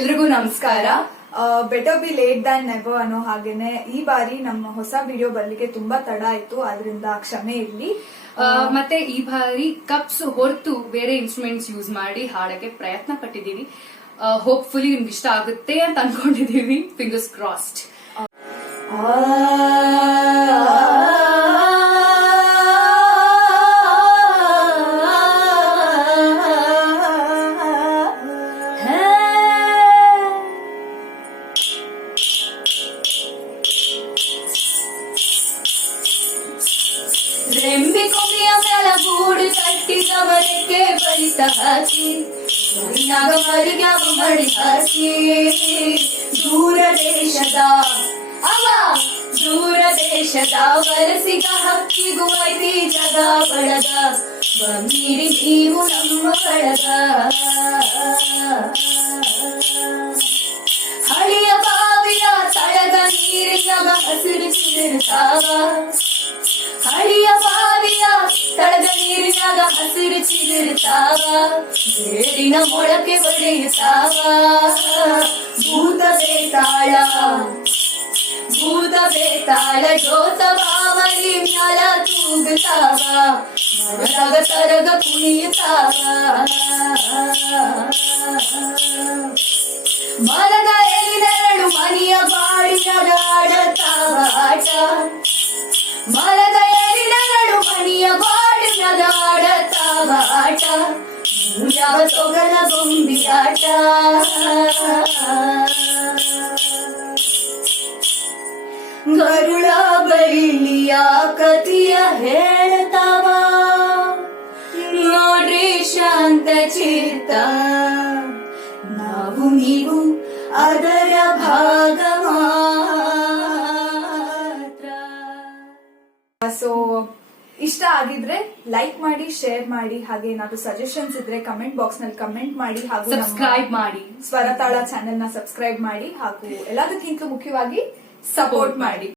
ಎಲ್ರಿಗೂ ನಮಸ್ಕಾರ. Better be late than never ಅನ್ನೋ ಹಾಗೇನೆ ಈ ಬಾರಿ ನಮ್ಮ ಹೊಸ ವಿಡಿಯೋ ಬರ್ಲಿಕ್ಕೆ ತುಂಬಾ ತಡ ಆಯ್ತು, ಆದ್ರಿಂದ ಕ್ಷಮೆ ಇರ್ಲಿ. ಮತ್ತೆ ಈ ಬಾರಿ ಕಪ್ಸ್ ಹೊರತು ಬೇರೆ ಇನ್ಸ್ಟ್ರೂಮೆಂಟ್ಸ್ ಯೂಸ್ ಮಾಡಿ ಹಾಡಕ್ಕೆ ಪ್ರಯತ್ನ ಪಟ್ಟಿದೀವಿ. ಹೋಪ್ಫುಲಿ ನಿಮ್ಗೆ ಇಷ್ಟ ಆಗುತ್ತೆ ಅಂತ ಅನ್ಕೊಂಡಿದೀವಿ. Fingers crossed. ರೆಂಬೆ ಕೊನೆಯ ಮೇಲ ಗೂಡು ಕಟ್ಟಿದ ಮರಕ್ಕೆ ಬಲಿತ ಹಾಕಿ ಮರಿನಾಗ ಮರಿಗಾಗ ಮಡಿ ಹಾಕಿ ದೂರ ದೇಶದ ವಲಸಿಗ ಹಕ್ಕಿಗೂ ಐತಿ ಜಗ ಬಳಗ ಬಂದಿರಿ ನೀವು ನಮ್ಮ ಬಳಗ. ಹಳಿಯ ಬಾವಿಯ ತಳಗ ನೀರಿನಾಗ ಹಸಿರು ಚಿಗುರುತ್ತಾವ, ಹಳಿಯ ಬಾವಿಯ ತಳಗ ನೀರಿನಾಗ ಹಸಿರು ಚಿಗುರುತ್ತಾವ, ಬೇರಿನ ಮೊಳಕೆ ಹೊಡೆಯುತ್ತಾವ. ಭೂತ ಬೇತಾಳ ಜೋತ ಬಾವಲಿ ಮ್ಯಾಲ ತೂಗುತ್ತಾವ, ಮರದಾಗ ತರಗ ಕುಣಿಯುತ್ತಾವ. ಮರದ ಎಲಿನೆರಳು ಮನೆಯ ಬಾಡಿಯಾಗ ಆಡತಾವ ಆಟ, ಮರದ ಎಲಿನೆರಳು ಮನೆಯ ಬಾಡಿಯಾಗ ಆಡತಾವ ಆಟ, ಯಾವ ತೊಗಲ ಗೊಂಬಿ ಆಟ. ಗರುಳ ಬಳ್ಳಿಯ ಕಥೆಯ ಹೇಳ್ತಾವ, ನೋಡ್ರಿ ಶಾಂತ ಚಿತ್ತ, ನಾವು ನೀವು ಅದರ ಭಾಗ ಮಾತ್ರ. ಸೊ ಇಷ್ಟ ಆಗಿದ್ರೆ ಲೈಕ್ ಮಾಡಿ, ಶೇರ್ ಮಾಡಿ, ಹಾಗೆ ಏನಾದ್ರು ಸಜೆಷನ್ಸ್ ಇದ್ರೆ ಕಮೆಂಟ್ ಬಾಕ್ಸ್ ನಲ್ಲಿ ಕಮೆಂಟ್ ಮಾಡಿ, ಹಾಗೂ ಸಬ್ಸ್ಕ್ರೈಬ್ ಮಾಡಿ, ಸ್ವರತಾಳ ಚಾನೆಲ್ ನ ಸಬ್ಸ್ಕ್ರೈಬ್ ಮಾಡಿ, ಹಾಗೂ ಎಲ್ಲದಕ್ಕಿಂತ ಮುಖ್ಯವಾಗಿ ಸಪೋರ್ಟ್ ಮಾಡಿ.